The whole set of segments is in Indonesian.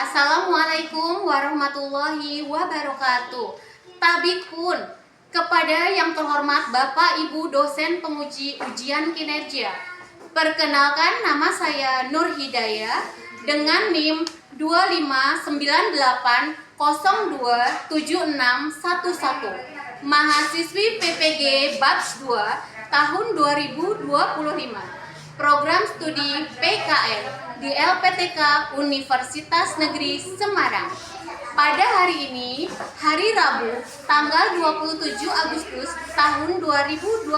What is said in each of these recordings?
Assalamualaikum warahmatullahi wabarakatuh. Tabikun kepada yang terhormat Bapak Ibu dosen penguji ujian kinerja. Perkenalkan, nama saya Nur Hidayah dengan NIM 2598027611, mahasiswi PPG Batch 2 tahun 2025, program studi PKN di LPTK Universitas Negeri Semarang. Pada hari ini, hari Rabu, tanggal 27 Agustus tahun 2025,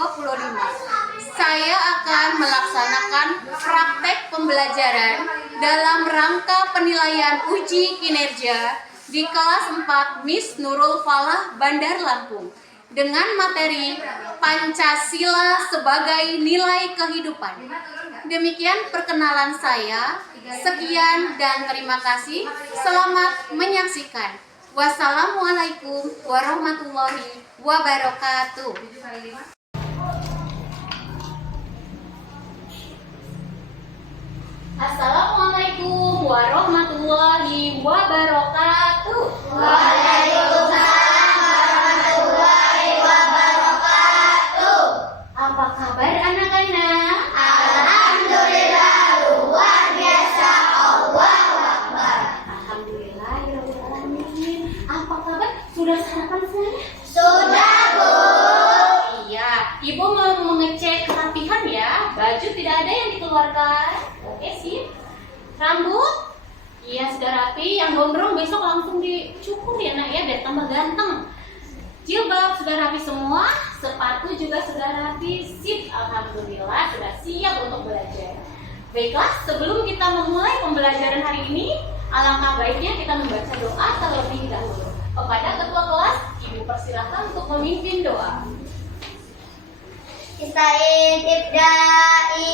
saya akan melaksanakan praktek pembelajaran dalam rangka penilaian uji kinerja di kelas 4 Miss Nurul Falah Bandar Lampung dengan materi Pancasila sebagai nilai kehidupan. Demikian perkenalan saya. Sekian dan terima kasih. Selamat menyaksikan. Wassalamualaikum warahmatullahi wabarakatuh. Assalamualaikum warahmatullahi wabarakatuh. Waalaikumsalam warahmatullahi wabarakatuh. Apa kabar anak-anak? Alhamdulillah luar biasa. Allahu Akbar. Alhamdulillahirrahmanirrahim. Apa kabar? Sudah sarapan semuanya? Sudah, Bu. Iya, Ibu mau mengecek kerapihan ya. Baju tidak ada yang dikeluarkan. Oke, sip. Rambut? Iya, sudah rapi. Yang gondrong besok langsung dicukur ya, Nak, ya, biar tambah ganteng. Jilbab sudah rapi semua. Sepatu juga sudah rapi. Sip, alhamdulillah sudah siap untuk belajar. Baiklah, sebelum kita memulai pembelajaran hari ini, alangkah baiknya kita membaca doa terlebih dahulu. Kepada ketua kelas, Ibu persilahkan untuk memimpin doa. Ista'in ibda'i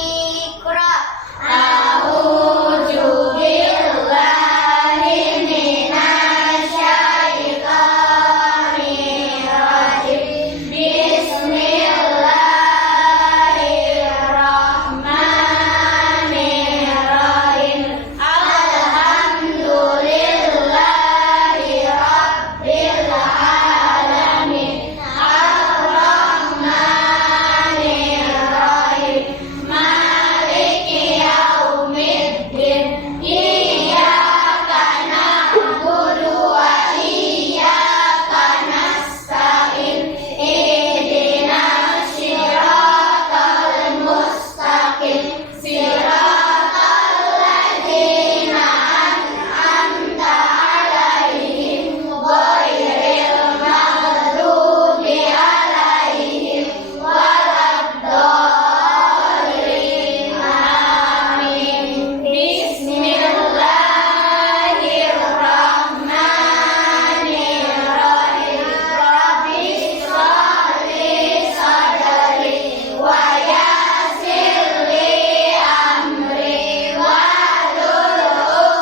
Iqra. A'udzu billahi minasyaitonir rajim. Bismillahirrahmanirrahim. Alhamdulillahi rabbil alamin. Ar-Rahmanirrahim. Maliki yaumiddin. Iyyaka na'budu wa iyyaka nasta'in. Ihdinas siratal mustaqim. Siratal ladzina an'amta 'alaihim ghairil maghdubi 'alaihim waladdallin. Amin. Bismillahirrahmanirrahim. Rabbi shrah li sadri wa yassir li amri wahlul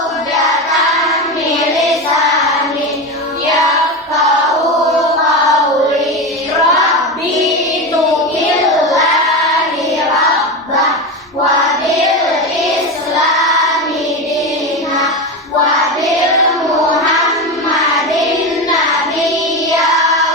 'uqdatam min lisani yafqahu qawli. Rabbi tuqillahi rabbah wa bil islami dina wa bil muhammadin nabiyya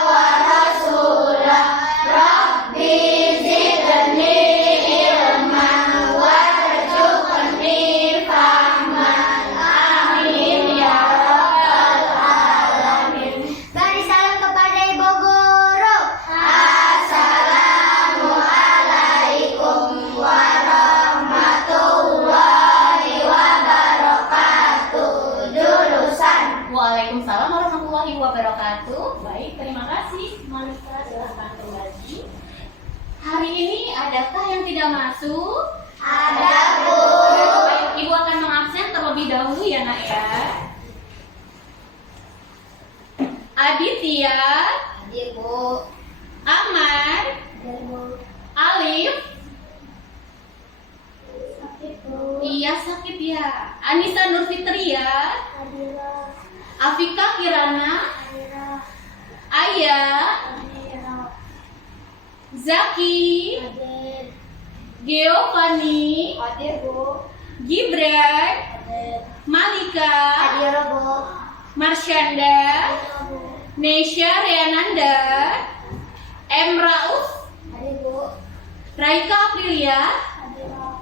wa rasulah. Rabbi zidni ilman warzuqni fahman. Amin ya rabbal alamin. Beri salam kepada Ibu Guru. Assalamualaikum warahmatullahi wabarakatuh. Jurusan Waalaikumsalam warahmatullahi wabarakatuh. Baik, terima kasih. Malika, silahkan kembali. Hari ini adakah yang tidak masuk? ada, Bu. Baik, Ibu akan mengabsen terlebih dahulu ya, Nak, ya. Aditya, Hadir, Bu. Amar, Hadir, Bu. Alif. Sakit, Bu. Iya, sakit ya. Anissa Nurfitri ya. Hadira. Afika Kirana, Hadira. Ayah, Hadira. Zaki, Hadir. Giovanni, Hadir, Bu. Gibran, Hadir. Malika, Hadir, Marsyanda, Iya, Bu. Nesya Riananda, M. Rauf, Hadir, Bu. Raika Aprilia, Hadira.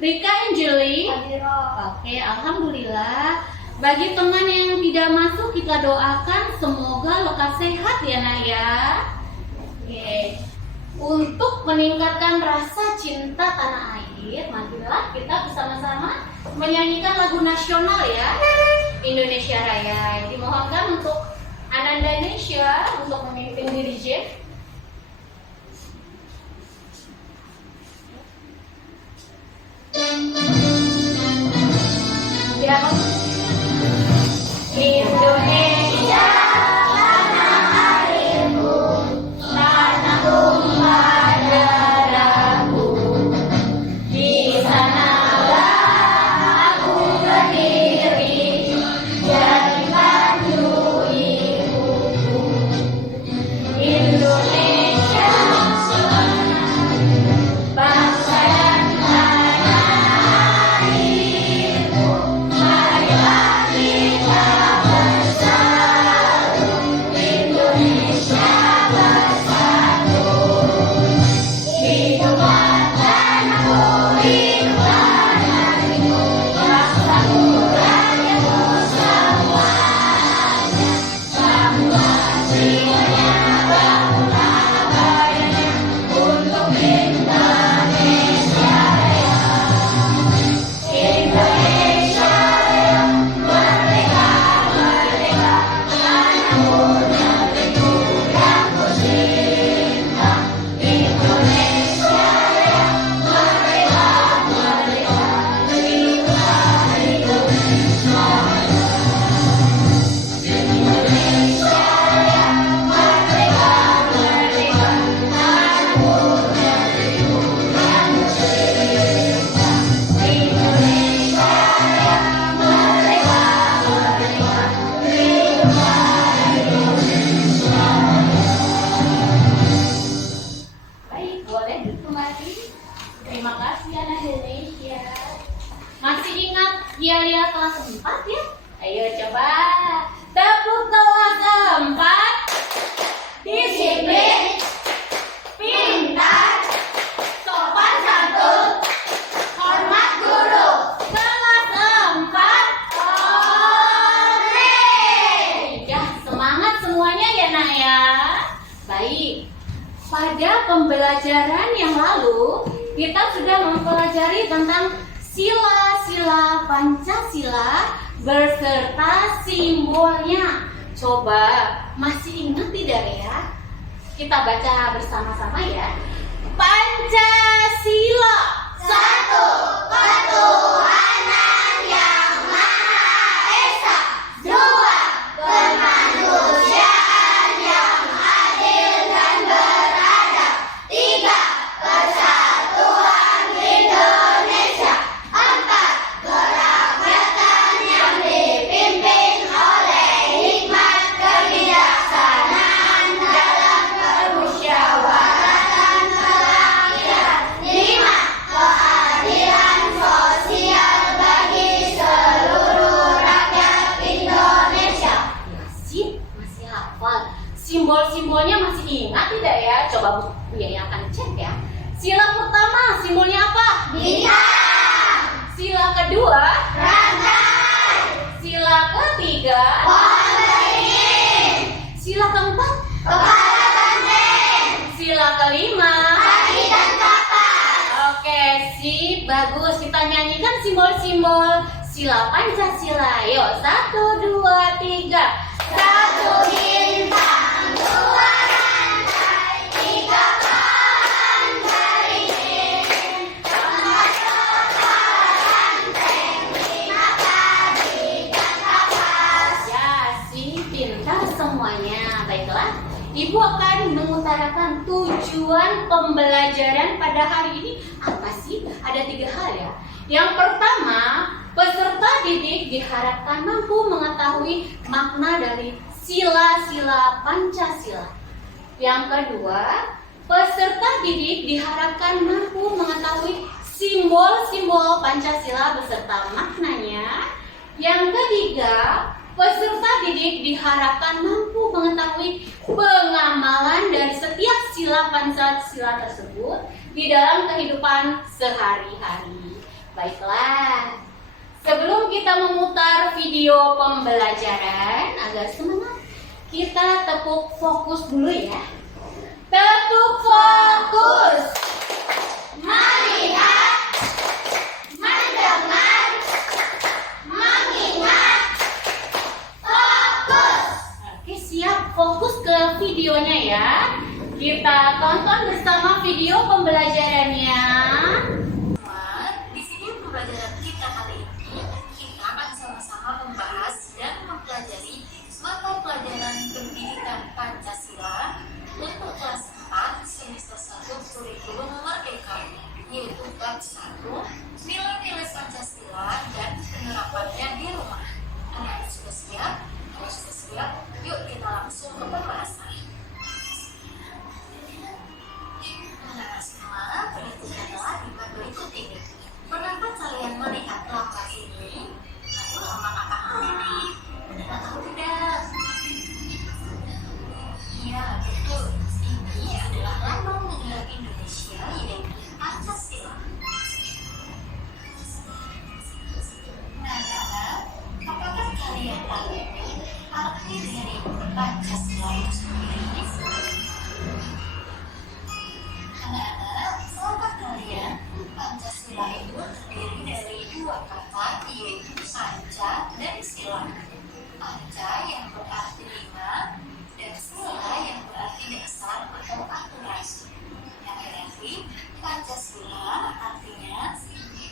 Rika Anjeli. Hadira. Oke, alhamdulillah. Bagi teman yang tidak masuk, kita doakan semoga lekas sehat ya Nak ya. Oke. Untuk meningkatkan rasa cinta tanah air, marilah kita bersama-sama menyanyikan lagu nasional ya, Indonesia Raya. Dimohonkan untuk Ananda Nesya untuk memimpin dirijen. Ya, Indonesia tanah airku, tanah tumpah darahku. Di sanalah aku berdiri, jadi pandu ibuku. Indonesia, bangsa dan tanah airku, marilah kita bersatu. Indonesia bersatu. Hiduplah tanahku, hiduplah negeriku, bangsaku, rakyatku semuanya. Bangunlah jiwanya, bangunlah badannya untuk Indonesia Raya. Indonesia Raya, merdeka, merdeka, tanahku, negeriku yang ku cinta. Indonesia Raya, merdeka, merdeka, hiduplah Indonesia Raya. Indonesia Raya, merdeka, merdeka, tanahku, negeriku yang ku cinta. Indonesia Raya, merdeka, merdeka, hiduplah Indonesia Raya. Baik, boleh duduk kembali. Terima kasih anak Indonesia. Masih ingat Gialia kelas 4 ya? Ayo coba tepuk kelas 4. Disiplin, pintar, sopan santun, hormat guru. Kelas 4. Oke. Ya, semangat semuanya ya Nak ya. Baik. Pada pembelajaran yang lalu, kita sudah mempelajari tentang sila-sila Pancasila beserta simbolnya. Coba masih ingat tidak ya? Kita baca bersama-sama ya. Pancasila. Satu, ketuhanan yang Maha Esa. Dua, kemanusiaan yang adil dan beradab. Tiga, persatuan Indonesia. Empat, kerakyatan yang dipimpin oleh hikmat kebijaksanaan dalam permusyawaratan kerakyatan. Lima, keadilan sosial bagi seluruh rakyat Indonesia. Masih hafal. Simbol-simbolnya masih ingat tidak ya? Coba Bu Yaya akan cek ya. Sila pertama simbolnya apa? Bintang, Sila kedua, rantai, sila ketiga, pohon beringin, sila keempat, kepala banteng, sila kelima. kaki dan kapas. Oke, sip, bagus. Kita nyanyikan simbol-simbol sila Pancasila. Yuk, 1, 2, 3. Satu bintang, dua rantai, tiga pohon beringin, empat kepala banteng, lima kaki dan kapas. Ya, sip, pintar semuanya. Baiklah, Ibu akan mengutarakan tujuan pembelajaran pada hari ini. Apa sih? Ada 3 hal ya. Yang pertama, peserta didik diharapkan mampu mengetahui makna dari sila-sila Pancasila. Yang kedua, peserta didik diharapkan mampu mengetahui simbol-simbol Pancasila beserta maknanya. Yang ketiga, peserta didik diharapkan mampu mengetahui pengamalan dari setiap sila Pancasila tersebut di dalam kehidupan sehari-hari. Baiklah, sebelum kita memutar video pembelajaran agar semangat, kita tepuk fokus dulu ya. Tepuk fokus. Melihat, mendengar, mengingat, fokus. Oke, siap. Fokus ke videonya ya. Kita tonton bersama video pembelajarannya. Di video pembelajaran kita kali ini, kita akan sama-sama membahas dan mempelajari mata pelajaran pendidikan Pancasila untuk kelas 4 semester 1 kurikulum Merdeka, yaitu bab 1, nilai-nilai Pancasila dan penerapannya di rumah. Anak-anak sudah siap? Kalau sudah siap, yuk kita langsung ke pembahasan. Anak-anak semua, perhatikanlah di bab berikut ini. Mengapa kalian melihat lambang ini? Lalu lambang apa ini? Kita tahu tidak? Iya, betul. Ini adalah lambang negara Indonesia, yaitu Pancasila. Nah, apakah kalian tahu arti dari Pancasila itu sendiri? Anak-anak, tahukah kalian Pancasila itu terdiri dari dua kata, yaitu panca dan sila. Panca yang berarti 5 dan sila yang berarti dasar atau aturan. Yang berarti Pancasila artinya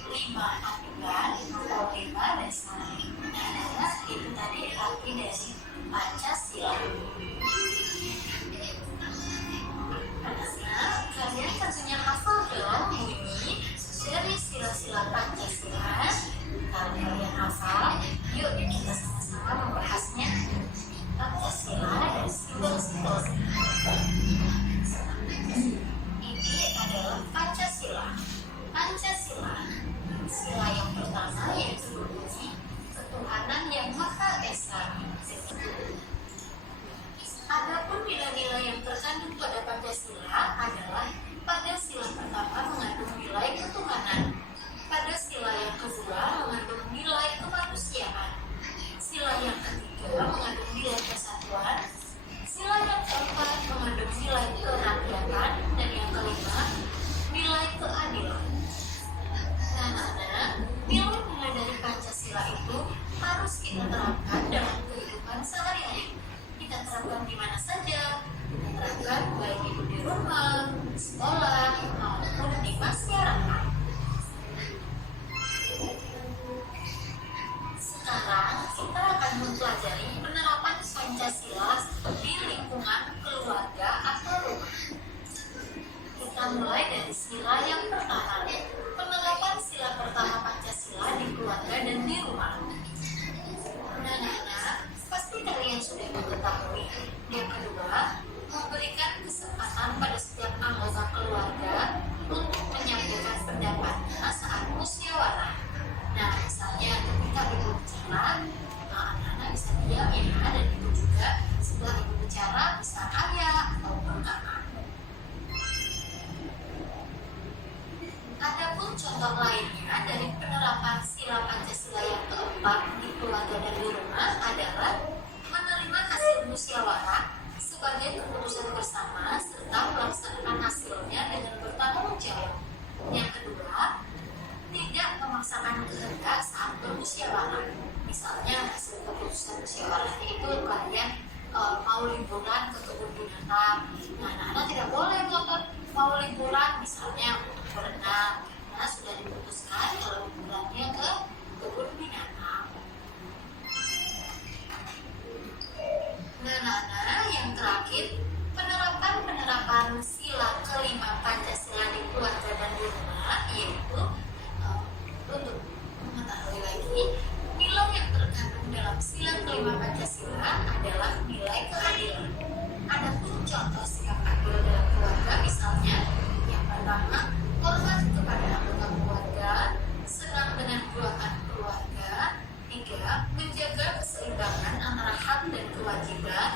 5 aturan atau 5 dasar. Nah, itu tadi arti dari Pancasila. Anak-anak, kalian tentunya hafal dong bunyi dari sila-sila Pancasila. Kalau kalian hafal, yuk kita sama-sama membahasnya. Pancasila dan simbol-simbol. Ini adalah Pancasila. Pancasila. Sila yang pertama yaitu berbunyi ketuhanan yang Maha Esa. Adapun nilai-nilai yang terkandung pada Pancasila adalah pada sila pertama mengandung nilai ketuhanan, pada sila yang kedua mengandung nilai kemanusiaan, sila yang ketiga mengandung nilai kesatuan, sila yang keempat mengandung nilai kerakyatan, dan yang kelima nilai keadilan. Nah, nilai-nilai dari Pancasila itu harus kita terapkan dalam kehidupan sehari-hari. Kita terapkan di mana saja. Kita terapkan baik itu di rumah, sekolah, maupun di masyarakat. Sekarang kita akan mempelajari penerapan Pancasila di lingkungan keluarga atau rumah. Kita mulai dari sila yang pertama. Penerapan sila pertama Pancasila di keluarga dan di rumah. Nah, pasti kalian sudah mengetahui. Yang kedua, memberikan kesempatan pada setiap anggota keluarga untuk menyampaikan pendapatnya saat musyawarah. Nah, misalnya ketika ibu bicara, anak-anak bisa diam ya, dan ibu juga setelah ibu bicara bisa ayah ataupun kakak. Adapun contoh lainnya dari penerapan sila Pancasila yang keempat di keluarga dan di rumah adalah menerima hasil musyawarah sebagai keputusan bersama serta melaksanakan hasilnya dengan bertanggung jawab. Yang kedua, tidak memaksakan kehendak saat bermusyawarah. Misalnya hasil keputusan musyawarah itu kalian mau liburan ke kebun binatang. Nah, anak-anak tidak boleh ngotot mau liburan misalnya untuk berenang. Nah, sudah diputuskan kalau liburannya ke kebun binatang. Nah, yang terakhir, penerapan sila kelima Pancasila di keluarga dan di rumah, yaitu untuk mengetahui lagi, nilai yang terkandung dalam sila kelima Pancasila adalah nilai keadilan. Adapun contoh sikap adil dalam keluarga, misalnya yang pertama, hormat kepada anggota keluarga, senang dengan keluarga. Tiga, menjaga keseimbangan antara hak kewajiban.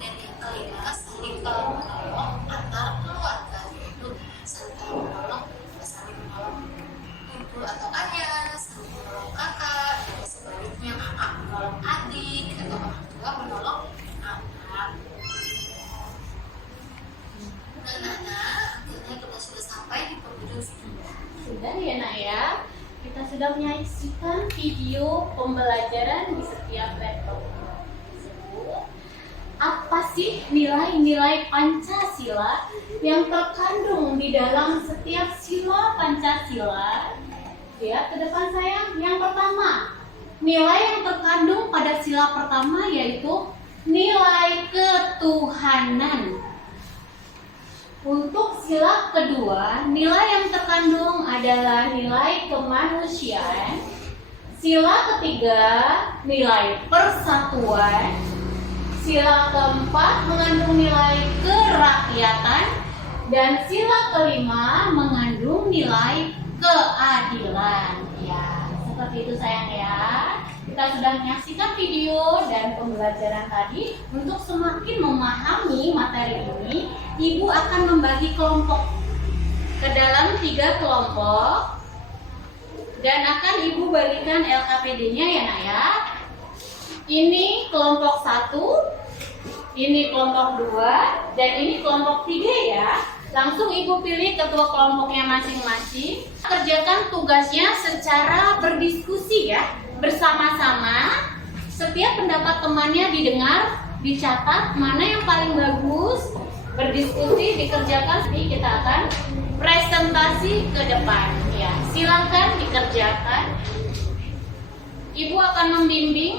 Dan yang kelima, saling tolong-menolong antar keluarga, yaitu saling menolong ibu atau ayah, saling menolong kakak, dan sebaliknya kakak menolong adik, atau orang tua menolong anak. Nah, akhirnya kita sudah sampai di penghujung video. Sudah ya nak ya, kita sudah menyaksikan video pembelajaran di setiap laptop tersebut. Apa sih nilai-nilai Pancasila yang terkandung di dalam setiap sila Pancasila? Ya, ke depan saya. Yang pertama, nilai yang terkandung pada sila pertama yaitu nilai ketuhanan. Untuk sila kedua, nilai yang terkandung adalah nilai kemanusiaan. Sila ketiga, nilai persatuan. Sila keempat mengandung nilai kerakyatan. Dan sila kelima mengandung nilai keadilan. Ya, seperti itu sayang ya. Kita sudah menyaksikan video dan pembelajaran tadi. Untuk semakin memahami materi ini, Ibu akan membagi kelompok ke dalam 3 kelompok dan akan Ibu bagikan LKPD-nya ya nak ya. Ini kelompok 1, ini kelompok 2, dan ini kelompok 3 ya. Langsung Ibu pilih ketua kelompoknya masing-masing. Kerjakan tugasnya secara berdiskusi ya, bersama-sama. Setiap pendapat temannya didengar, dicatat mana yang paling bagus, berdiskusi, dikerjakan. Jadi kita akan presentasi ke depan ya. Silakan dikerjakan. Ibu akan membimbing.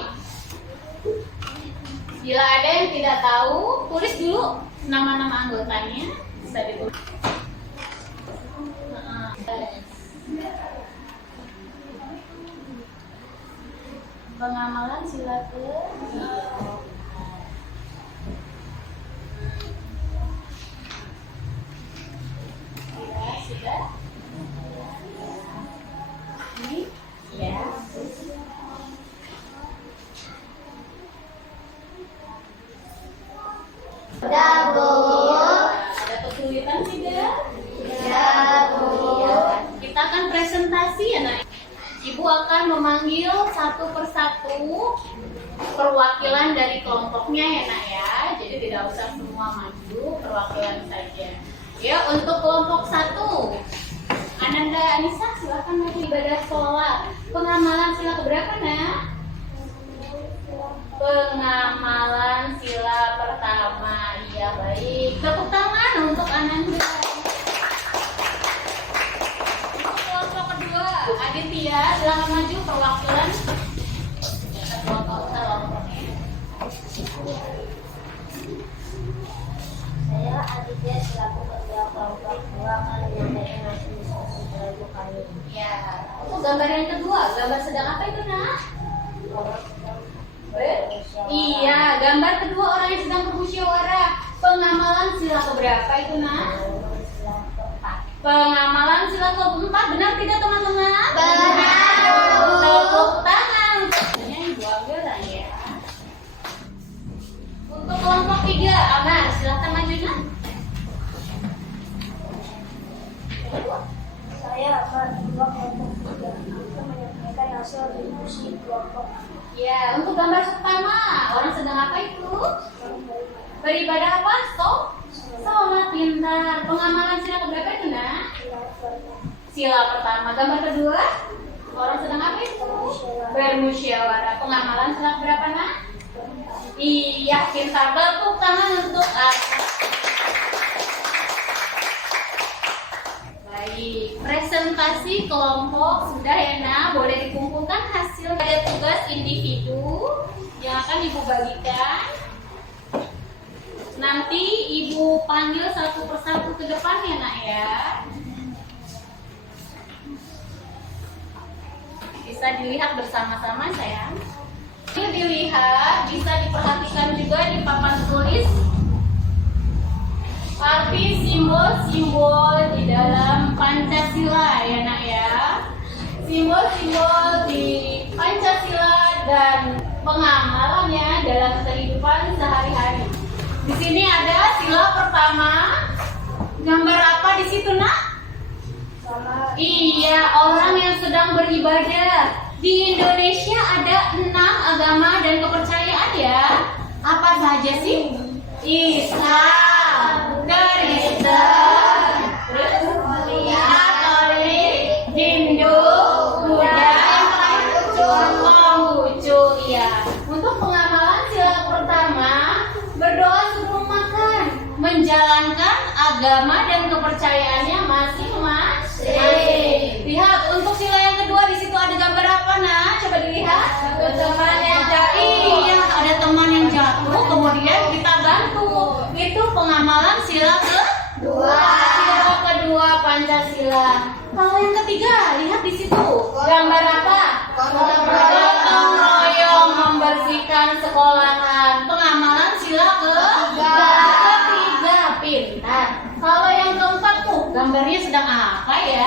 Bila ada yang tidak tahu, tulis dulu nama-nama anggotanya. Bisa ditulis. Pengamalan sila ke sudah. Ini ya. Sudah, Bu. Ada kesulitan tidak? Sudah, Bu. Kita akan presentasi ya nak. Ibu akan memanggil satu persatu perwakilan dari kelompoknya ya nak ya. Jadi tidak usah semua maju, perwakilan saja. Ya, untuk kelompok 1, Ananda Anissa silakan maju ibadah sholat. Pengamalan sila keberapa nak? Pengamalan sila pertama. Iya baik. Tepuk tangan untuk Ananda. Kelompok kedua, Aditya, silakan maju perwakilan kelompoknya. Saya Aditya selaku ketua kelompok 2 akan menyampaikan hasil diskusi kelompok kami. Ya, untuk gambar yang kedua, gambar sedang apa itu nak? Iya, gambar kedua orang yang sedang bermusyawarah. Pengamalan sila keberapa itu nak? Pengamalan sila keempat, benar tidak teman-teman? Benar. Tepuk tangan. Ini Ibu ambil lah ya. Untuk kelompok 3, Amar, silahkan maju nak. Saya akan ketua kelompok 3 akan menyampaikan hasil diskusi kelompok. Ya, untuk gambar pertama, orang sedang apa itu? Beribadah apa? Sholat, pintar. Pengamalan sila keberapa itu nak? Sila pertama. Gambar kedua, orang sedang apa itu? Bermusyawarah. Pengamalan sila berapa nak? Iya, pintar. Tepuk tangan untuk baik. Presentasi kelompok sudah ya nak. Boleh dikumpulkan hasil. Ada tugas individu yang akan Ibu bagikan. Nanti Ibu panggil satu persatu ke depan ya nak ya. Bisa dilihat bersama-sama sayang. Ini dilihat, bisa diperhatikan juga di papan tulis arti simbol-simbol di dalam Pancasila ya nak ya. Simbol-simbol di Pancasila dan pengamalannya dalam kehidupan sehari-hari. Di sini ada sila pertama. Gambar apa di situ, Nak? Iya, orang yang sedang beribadah. Di Indonesia ada 6 agama dan kepercayaan ya. Apa saja sih? Islam, Kristen, Katolik, Hindu, Buddha, Konghucu. Iya. Untuk pengamalan sila pertama, berdoa sebelum makan, menjalankan agama dan kepercayaannya masing-masing. Lihat untuk sila yang kedua, di situ ada gambar apa, Nah? Coba dilihat. Teman yang jatuh. Iya, ada teman yang jatuh, kemudian kita bantu. Itu pengamalan sila kedua. Sila kedua Pancasila. Kalau yang ketiga, lihat di situ. Gambar apa? Gotong royong membersihkan sekolahan. Pengamalan sila ketiga. Pintar. Kalau yang keempat tuh, gambarnya sedang apa ya?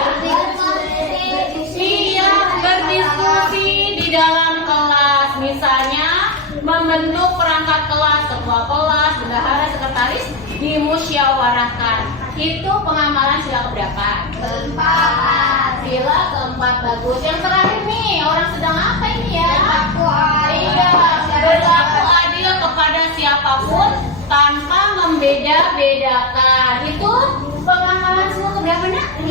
Iya, berdiskusi di dalam kelas. Misalnya membentuk perangkat kelas, ketua kelas, bendahara, sekretaris, dimusyawarahkan. Itu pengamalan sila keberapa? Keempat. Sila keempat, bagus. Yang terakhir nih, orang sedang apa ini ya? Iya, berlaku adil kepada siapapun tanpa membeda-bedakan. Itu pengamalan sila keberapa, Nak?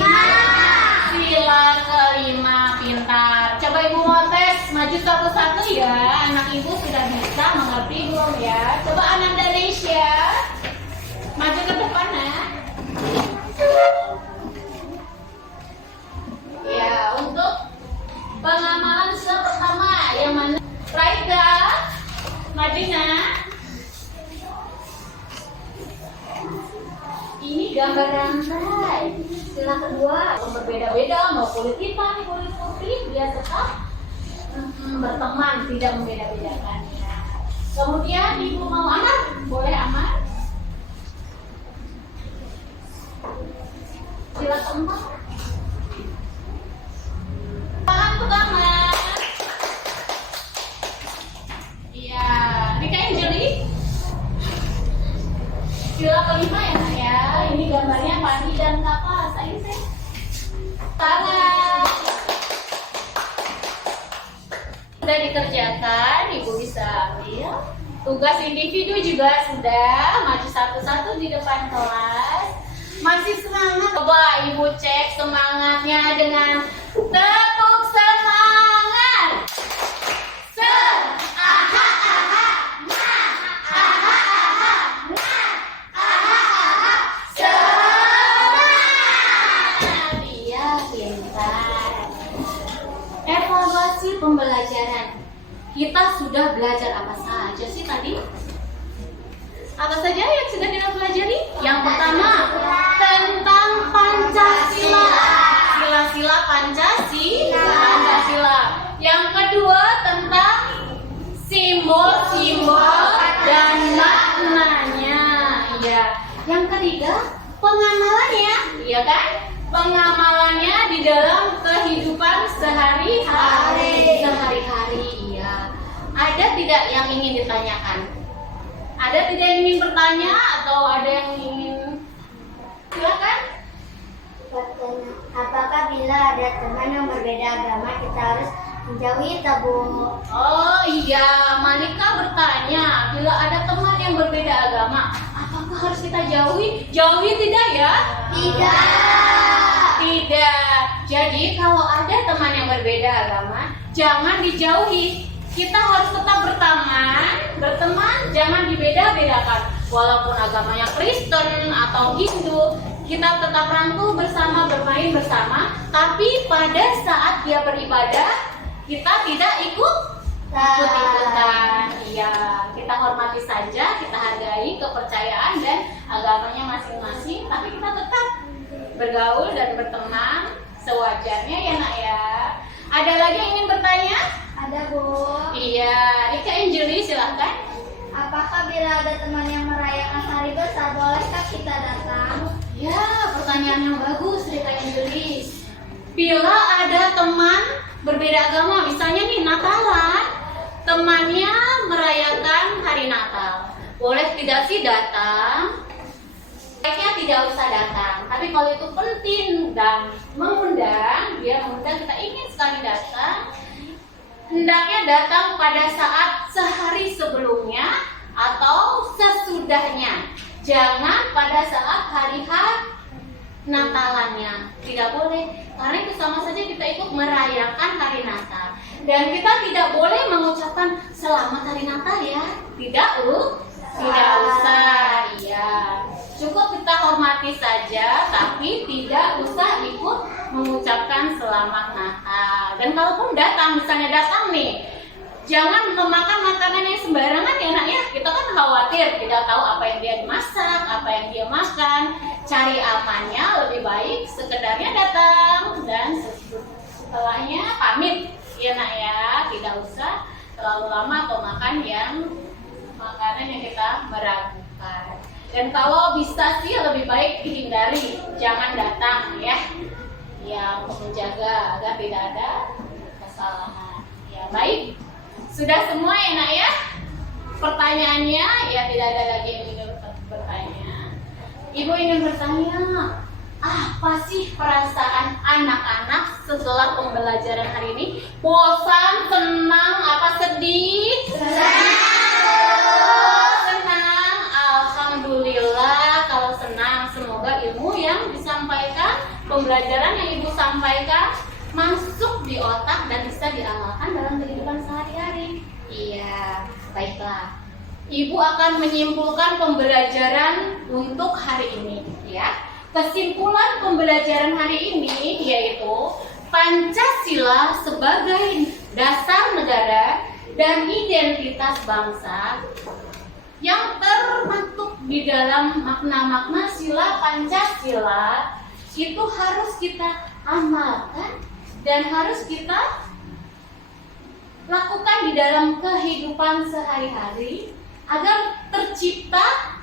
Sila kelima, pintar. Coba Ibu mau tes, maju satu-satu ya. Anak Ibu sudah bisa mengerti belum ya? Coba Ananda Nesya, maju ke depan, Nak. Ya, untuk pengamalan sila pertama yang mana? Raika, maju, Nak. Ini gambar rantai. Sila kedua, berbeda-beda, mau kulit hitam, kulit putih, dia tetap berteman, tidak membeda-bedakan. Kemudian Ibu mau amar, boleh amar. Sila keempat. Tangan pertama. Iya, Rika Anjeli. Sila kelima ya, Nak ya. Ini gambarnya padi dan kapas. Ayo, Seh. Tangan. Sudah dikerjakan, Ibu bisa ambil. Tugas individu juga sudah. Maju satu-satu di depan kelas. Masih semangat? Coba Ibu cek semangatnya dengan tepuk semangat. Evaluasi pembelajaran. Kita sudah belajar apa saja sih tadi? Apa saja yang sudah kita pelajari? Yang pertama, tentang Pancasila. Sila-sila Pancasila. Yang kedua, tentang simbol-simbol dan maknanya. Iya. Yang ketiga, pengamalannya. Iya kan? Pengamalannya di dalam kehidupan sehari-hari. Iya. Ada tidak yang ingin ditanyakan? Ada tidak yang ingin bertanya atau ada yang ingin? Silakan. Apakah bila ada teman yang berbeda agama kita harus menjauhi tabu? Oh iya, Malika bertanya, bila ada teman yang berbeda agama, apakah harus kita jauhi? Jauhi tidak ya? Tidak. Jadi kalau ada teman yang berbeda agama, jangan dijauhi. Kita harus tetap berteman, jangan dibeda-bedakan. Walaupun agamanya Kristen atau Hindu, kita tetap rangkul bersama, bermain bersama. Tapi pada saat dia beribadah, kita tidak ikut-ikutan. Iya, kita hormati saja, kita hargai kepercayaan dan agamanya masing-masing. Tapi kita tetap bergaul dan berteman sewajarnya ya, Nak ya. Ada lagi yang ingin bertanya? Ada, Bu. Iya, Rika Anjeli silahkan. Apakah bila ada teman yang merayakan hari besar, bolehkah kita datang? Ya, pertanyaan yang bagus, Rika Anjeli. Bila ada teman berbeda agama, misalnya nih Natalan, temannya merayakan boleh tidak sih datang? Sebaiknya tidak usah datang. Tapi kalau itu penting dan mengundang, dia mengundang kita ingin sekali datang, hendaknya datang pada saat sehari sebelumnya atau sesudahnya. Jangan pada saat hari Natalannya. Tidak boleh, karena itu sama saja kita ikut merayakan hari Natal. Dan kita tidak boleh mengucapkan selamat hari Natal ya. Tidak usah. Iya. Cukup kita hormati saja, tapi tidak usah ikut mengucapkan selamat Natal. Dan kalaupun datang, misalnya datang nih, jangan memakan makanan yang sembarangan ya nak ya. Kita kan khawatir, tidak tahu apa yang dia masak, apa yang dia makan. Cari amannya, lebih baik sekedarnya datang dan setelahnya pamit ya nak ya. Tidak usah terlalu lama atau makan makanan yang kita meragukan. Dan kalau bisa sih lebih baik dihindari, jangan datang ya. Ya, untuk menjaga agar tidak ada kesalahan. Ya, baik. Sudah semua ya nak ya? Pertanyaannya ya, tidak ada lagi yang ingin bertanya. Ibu ingin bertanya, apa sih perasaan anak-anak setelah pembelajaran hari ini? Bosan, senang, apa sedih? Senang. Alhamdulillah kalau senang. Semoga ilmu yang disampaikan, pembelajaran yang ibu sampaikan masuk di otak dan bisa diamalkan dalam kehidupan sehari-hari. Iya, baiklah. Ibu akan menyimpulkan pembelajaran untuk hari ini ya. Kesimpulan pembelajaran hari ini yaitu Pancasila sebagai dasar negara dan identitas bangsa yang termaktub di dalam makna-makna sila Pancasila itu harus kita amalkan dan harus kita lakukan di dalam kehidupan sehari-hari agar tercipta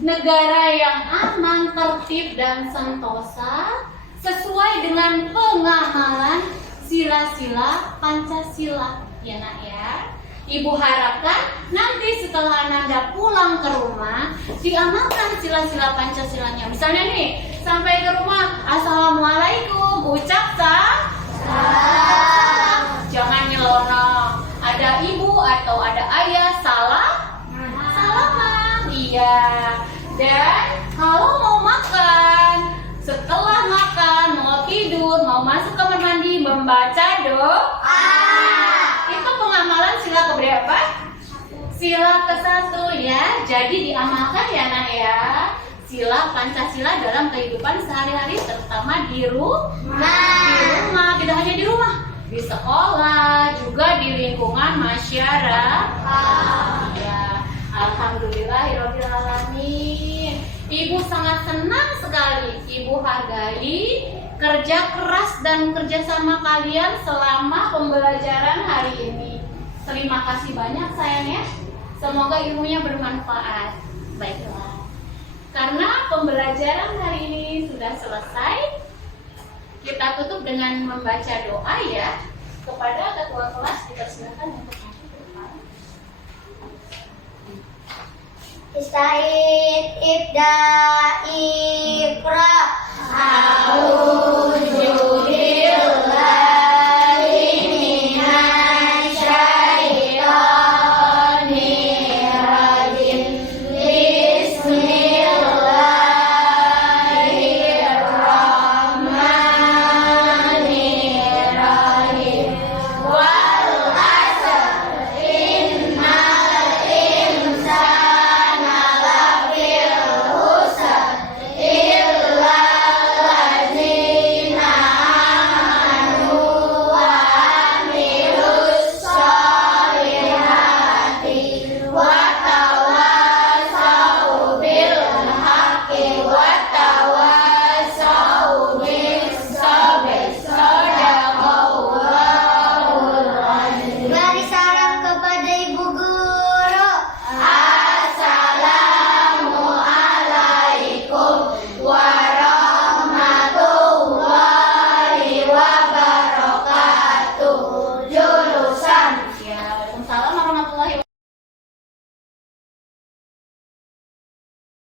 negara yang aman, tertib, dan sentosa sesuai dengan pengamalan sila-sila Pancasila ya nak ya. Ibu harapkan nanti setelah Ananda pulang ke rumah diamalkan sila-sila Pancasilanya. Misalnya nih, sampai ke rumah, Assalamualaikum, ucap salam. Jangan nyelonong. Ada ibu atau ada ayah salaman. Iya. Dan kalau mau makan, setelah makan, mau tidur, mau masuk kamar mandi, membaca doa. Itu pengamalan sila keberapa? Sila ke-1 ya. Jadi diamalkan ya nak ya. Sila Pancasila dalam kehidupan sehari-hari, terutama di rumah. Tidak hanya di rumah, di sekolah, juga di lingkungan masyarakat. Ya, alhamdulillahirabbil alamin. Ibu sangat senang sekali. Ibu hargai kerja keras dan kerjasama kalian selama pembelajaran hari ini. Terima kasih banyak sayang ya. Semoga ilmunya bermanfaat. Baiklah. Karena pembelajaran hari ini sudah selesai, kita tutup dengan membaca doa ya. Kepada ketua kelas dipersilakan untuk maju ke depan. Ista'id ibda ikra. A'udzu